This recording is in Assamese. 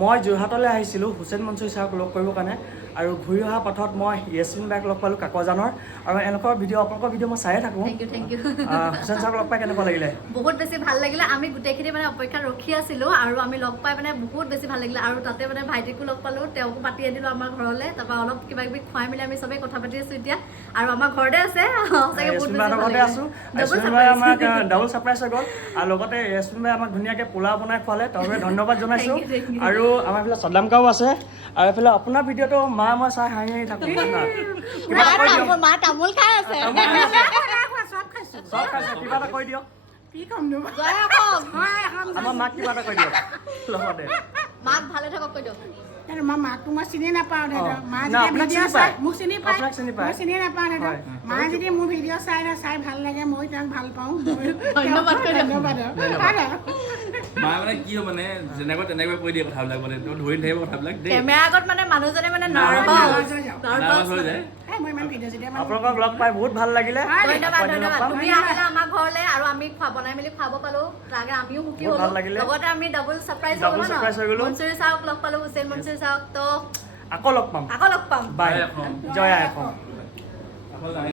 মই যোৰহাটলৈ আহিছিলোঁ হুছেইন মনছুৰ ছাৰক লগ কৰিবৰ কাৰণে আৰু ঘূৰি অহা পথত মই য়েছমিন বাইক লগ পালোঁ কাকজানৰ আৰু এনেকুৱা আপোনালোকৰ ভিডিঅ' মই চায়ে থাকোঁ। থেংক ইউ হুছেইন ছাৰক লগ পাই কেনেকুৱা লাগিলে? বহুত বেছি ভাল লাগিলে। আমি গোটেইখিনি মানে অপেক্ষাত ৰখি আছিলোঁ আৰু আমি লগ পাই মানে বহুত বেছি ভাল লাগিলে আৰু তাতে মানে ভাইটিকো লগ পালোঁ, তেওঁকো মাতি আনিলোঁ আমাৰ ঘৰলৈ। তাৰপৰা অলপ কিবা কিবি খুৱাই মেলি আমি চবেই কথা পাতি আছোঁ এতিয়া আৰু আমাৰ ঘৰতে আছে। সঁচাকৈ বহুত বেছি ভাল লাগিলে। আছোঁ য়েছমিন বাই আমাক ডাবল ছাৰপ্ৰাইজ হৈ গ'ল আৰু লগতে য়েছমিন বাই আমাক ধুনীয়াকৈ পোলাও বনাই খোৱালে, তাৰ বাবে ধন্যবাদ জনাইছোঁ। আৰু আমাৰ এইফালে চদলামকাও আছে আৰু এইফালে আপোনাৰ ভিডিঅ'টো মই চাই হাঁহি থাকোঁ। মা তামোল খাই আছে। চব খাইছে, কিবা এটা কৈ দিয়ক। কি ক'ম নো? আমাৰ মাক কিবা এটা কৈ দিয়ক লগতে। মাক ভালে থাকক কৈ দিয়ক। মাকটো মই চিনি নাপাওঁ দাদা। মা না, যেতিয়া আপোনাক ভিডিঅ' চিনি পায়। চাই মোক চিনি পায়, আপোনাক চিনি পায়। মই চিনি নাপাওঁ দাদা। হয়। মায়ে যদি মোৰ ভিডিঅ' চাই ভাল লাগে, মই তেওঁক ভাল পাওঁ। ধন্যবাদ কৈ দিয়ক। ধন্যবাদ। মা মানে কি হয় মানে যেনেকৈ তেনেকৈ কৈ দিয়ে কথাবিলাক মানে ধৰি নাথাকিব কথাবিলাক দেই। কেমেৰা আগত মানে মানুহজনে মানে নাৰ্ভাছ হৈ যায়। মই ইমান ভিডিঅ' যেতিয়া মানে আপোনালোকক লগ পাই বহুত ভাল লাগিলে। ধন্যবাদ আকৌ এদিন লগ ধন্যবাদ। পাম। তুমি আহিলা আমাৰ ঘৰলৈ আৰু আমি বনাই মেলি খুৱাব পালোঁ। তাকে আমিও সুখী বহুত ভাল হ'লোঁ। লাগিলে। লগতে আমি ডাবল ছাৰপ্ৰাইজ Double surprise হৈ গ'লো। মনছুৰ ছাৰক লগ পালোঁ, হুছেইন মনছুৰ ছাৰক। তো আকৌ লগ পাম। আকৌ লগ পাম। বাই। জয় অসম। জয় আই অসম। আকৌ